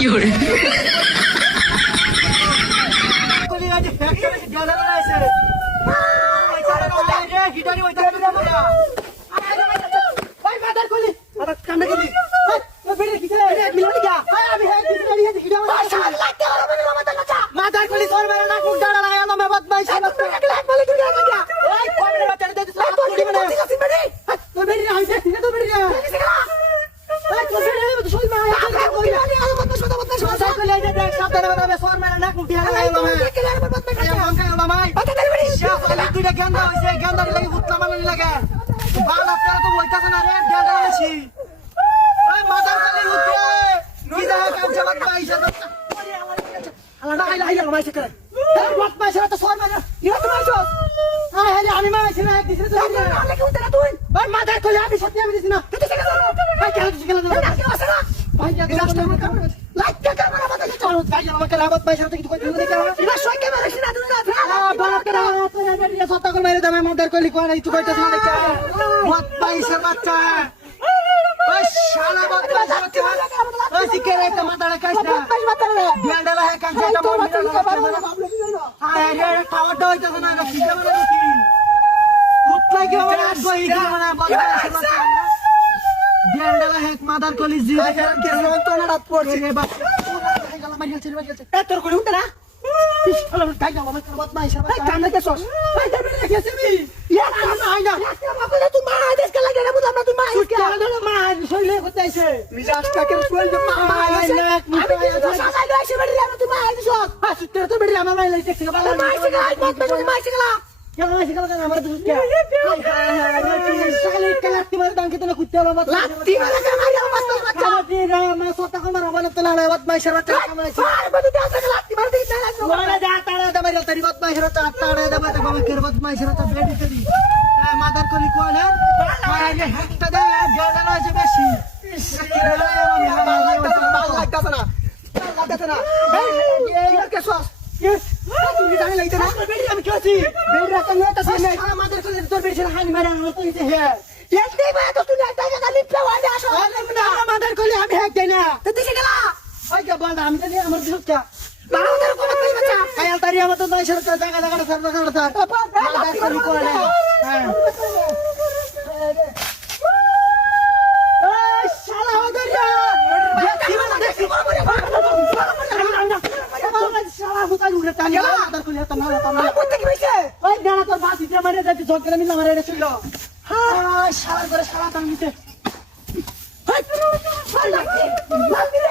কি hore কলি আজ ফ্যাক্টরি গালা লাগাইছে ওই তারা রে গিটারি ওই তারা না ভাই মাদার কলি আরে কানে গলি ও বেরে কিছে মিলনি গা ভাই আমি হ্যাঁ কিছে রে গিটারি মাশাআল্লাহ লাগতে হবে না মাদার কাছে মাদার কলি সর মেরে না কুক ডাড়া লাগায় না মেবাত ভাই সাহেব এক লাখ বলে তুই আগে গা ওই কোন রে বাচ্চা দে তুই পড়ি মানে ঠিক আছে বেরে তো বেরে আমি ঠিক আছে তো বেরে এই তো বেরে তো সই মা কই আনি আর মত কথা মত সাই কলি আই দেখ সাবধানে বাবা সর মেরে না কুক ডাড়া লাগায় না কে লাগায় মত কাছে আম কাই না মাই বাতা দে বেরে শাহ কলি দুইটা গেন্দা হইছে গেন্দা লাগি হুতলা মালি লাগে বালা ফেরা তো হইতাছ না রে গেন্দা আছি ওই মাদার কলি উঠে কি দেখা কাম জবাব পাইছে তো আল্লাহ আইলা আইলা মাইছে করে মত পাইছে তো সর মেরে ইয়া তো মাইছো আয় আরে আমি মাইছি না দিছ তো আলে কি উঠে না তুই ভাই মাদার কলি আমি সত্যি আমি দিছ না তুই তো গেল ভাই কেন তুই গেল না কি আছে না ভাই যা লাস্ট লাইক কে করে মাদার চল ভাই আমাকে লাভত পাইছে তো কিছু কই দিলে কেন এটা সই কে মারিস না তুই না বালা করে তুই সত্য করে মেরে দামে মাদার কলি কোন তুই কইতাছ না দেখছ মত পাইছে বাচ্চা ওই শালা মত পাইছে ওই সিকেরে একটা মাদার কাইছা বিয়ান্ডালা হে কাম যেটা মন আয় রে খাওয়াটা হইতাছ না এটা সিকে বলে কি উতলা কি হবে আজ গই কি মানে বলতে বিয়ান্ডালা হে মাদার কলি জি দেখে কে তো না রাত পড়ছে রে বাপ গলা মারি আছে এ তোর কলি উঠে না আলো তাই যাও আমার করবত মাই সব কাম না কেছস ভাই যাবে না কেছবি ইয়া কাম আই না বাবা তুই মা দেশ কে লাগে না বুঝলাম না তুই মা কে না মা শৈলে হইতাইছে মিজাজটা কে শৈল মা আই না আমি সাজাই লইছে বেড়ি না তুই মা আইছস হ্যাঁ সুতরে তো বেড়ি আমার মাই লাইছে কে বাবা মাইছে গাই মত মাইছে গলা কেন মাইছে গলা আমার তো কে সালে কে লাত্তি মার দান কে তো কুত্তে বাবা লাত্তি মার কে মারি আমার তো বাচ্চা রে মা সতা কোন মার বাবা তো লালে বাত মাইছে বাচ্চা কামাইছে আর বড় দাস লাত্তি মার দিই না ওরা যা তাড়া দবাই তারি বাত মাইছে রা তাড়া দবাই তো বাবা কের বাত মাইছে রা তো বেডি করি মাদার কলি কোন মাই রে হাতটা দে জড়ানো আছে বেশি লাগতাছ না এই কে সস তুমি জানি লাইতে না বেডি আমি কেছি বেডি রাখা নেতা সামনে আমাদের কলি তোর বেডি হানি মারা তো ইতে হে এক দেই বা তো তুই একটা জায়গা লিপলা ওয়ালে আসো না মাদার কলি আমি হ্যাক দেই না তো দিছে গেলা ওই কে বল আমি জানি আমার দিছটা বাবা তোর কোন কই বাচ্চা কায়াল তারি আমার তো নাই সরকার জায়গা জায়গা সার মাদার কলি কোন হ্যাঁ এই শালা হদরিয়া দেখি মানে দেখি শালা হুতাই উড়ে টানি মাদার কলি তো না কইতে কি হইছে ওই দাঁড়া তোর বাসি যে মারে যাচ্ছে জগ করে মিলা মারে ছিল হ্যাঁ শালা করে শালা টান দিতে হাই লাগি রে